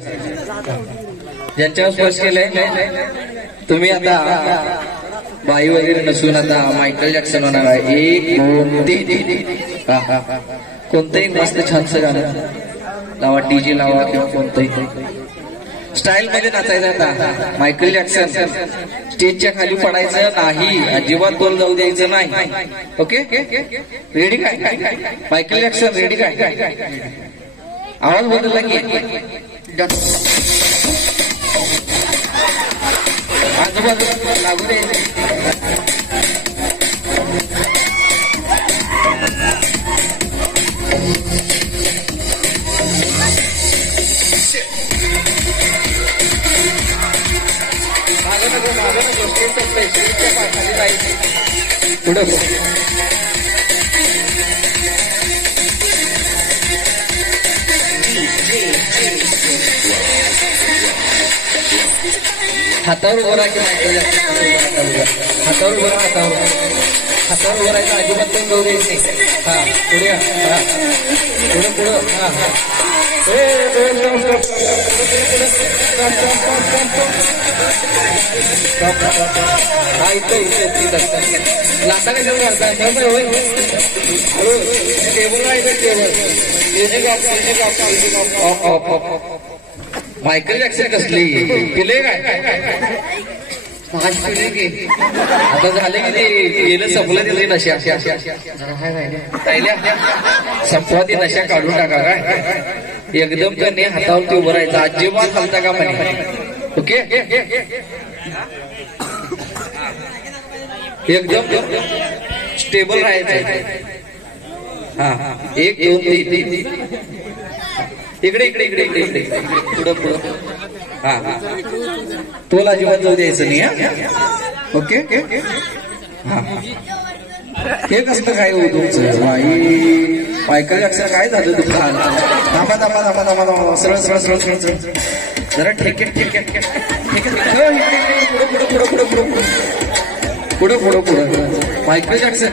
ज्यांच्यावर स्पर्श केलंय तुम्ही आता बाई वगैरे नसून आता मायकल जॅक्सन होणार आहे. 1 2 3 कोणतंही मस्त छानसं गाणं लावा, डीजे लावा किंवा कोणतंही स्टाईल मध्ये नाचायचं. आता मायकल जॅक्सन स्टेजच्या खाली पडायचं नाही, अजिबात बोल जाऊ द्यायचं नाही. ओके रेडी काय? मायकल जॅक्सन रेडी काय? आवाज बदलला की आजूबाजू लागू दे. पुढे हातावर उभं राहा की मायकल हातावर उभं राहा. हातावर उभं राहायचं, अजिबात पण जाऊ द्यायचं नाही. हा पुढे पुढे पुढं हा इथं लाटा कशाला काढता होय. हळू टेबल आहे टेबल. मायकल जॅक्सन कसली पिले काय पिले की आता झाले की ते गेलं संपलं तिथे नशा संपवा ती नशा काढून टाका काय एकदम त्यांनी हातावरती उभं राहायचं, अजिबात चालता का म्हणे. ओके एकदम स्टेबल राहायचं. हा 1 2 3 इकडे इकडे इकडे इकडे इकडे पुढं पुढं. हा तोला अजिबात जाऊ द्यायचं नाही. ओके हा हे कसं काय हो तुमचं मायकल जॅक्सन काय झालं तुमचं? थांबा थांबा थांबा थांबा थांबा सरळ सरळ सरळ सरळ सरळ जरा ठेके ठेके पुढं पुढं पुढं. मायकल जॅक्सन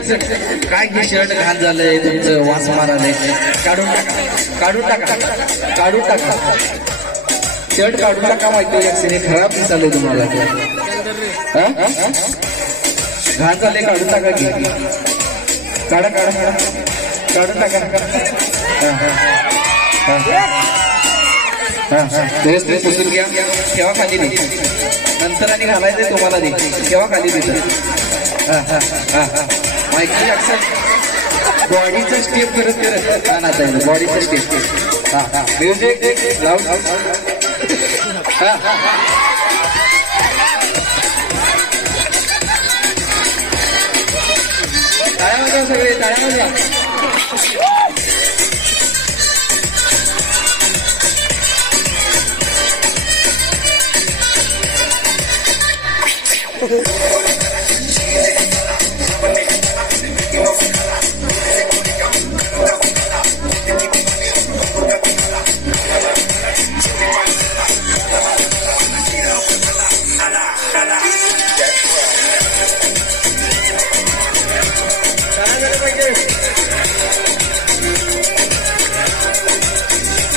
काय हे शर्ट घाण झालंय तुमचं, वास माराने काढून टाका काढून टाका काढून टाका शर्ट काढून टाका. मायकल जॅक्सन हे खराब दिसालंय तुम्हाला, घाण झालंय काढून टाका की काढा काढा काढा काढून टाका. व्यवस्थित पुसून घ्या, ठेवा खाली दे, नंतर आणि घालायचं तुम्हाला दे, ठेवा खाली देत. मायकल जॅक्सन बॉडीचं स्टेप करत करत नाचायचं, बॉडीचं स्टेप. म्युझिक लावून टाळ्या सगळे टाळ्या.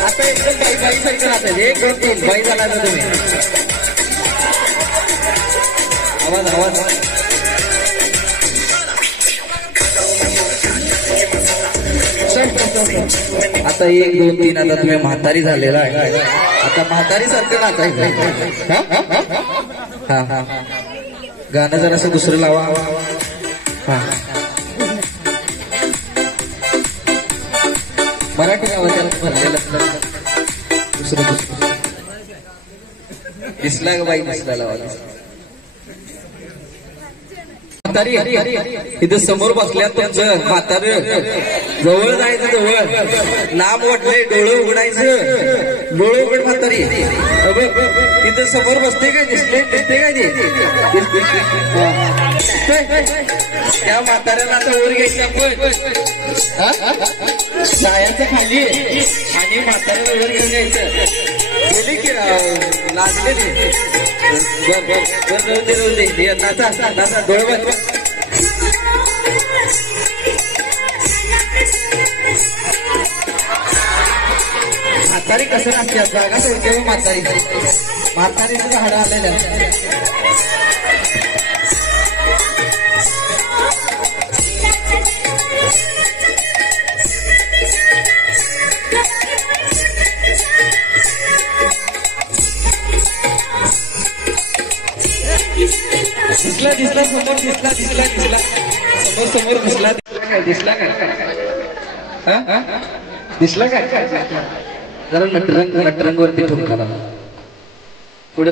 आता एकदम बाई सारखं नाचायचं. 1 2 3 बाई झाला ना तुम्ही. आवाज आवाज आता 1 2 3 आता तुम्ही म्हातारी झालेला आहे. आता म्हातारी सारखं नाचायचं. हा हा गाणं जरासं दुसरं लावा. हा मराठी गावा भरलेलं दुसरं दिसला ग बाई दिसला लावा. म्हातारी इथं समोर बसल्या तुमचं म्हातार जवळ जायचं, जवळ लांब वाटले डोळं उघडायचं, डोळं उघड म्हातारी इथं समोर बसते काय दिसते काय त्या म्हाताऱ्याला आता वर घ्यायचं आपण सायाच्या खाली आणि म्हाताऱ्याला वर घेऊन यायचं. गेली की लाजलेली बर नाचा नाचा डोळे बंद. म्हातारी कसं नाचते जागा सोडते म्हातारीचं हाडं आलेलं दिसला समोर दिसला काय जरा नटरंग वरती ठोका पुढे